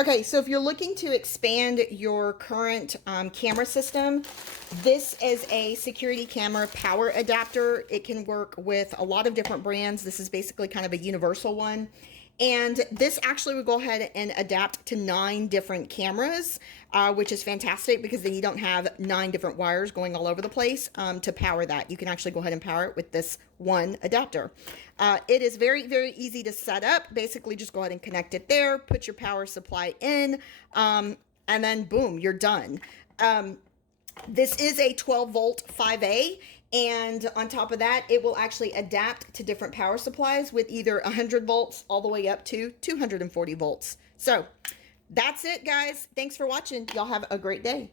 Okay, so if you're looking to expand your current camera system, this is a security camera power adapter. It can work with a lot of different brands. This is basically kind of a universal one. And this actually will go ahead and adapt to 9 different cameras, which is fantastic because then you don't have 9 different wires going all over the place to power that. You can actually go ahead and power it with this one adapter. It is very, very easy to set up. Basically, just go ahead and connect it there, put your power supply in, and then boom, you're done. This is a 12 volt 5A, and on top of that, it will actually adapt to different power supplies with either 100 volts all the way up to 240 volts. So that's it, guys. Thanks for watching. Y'all have a great day.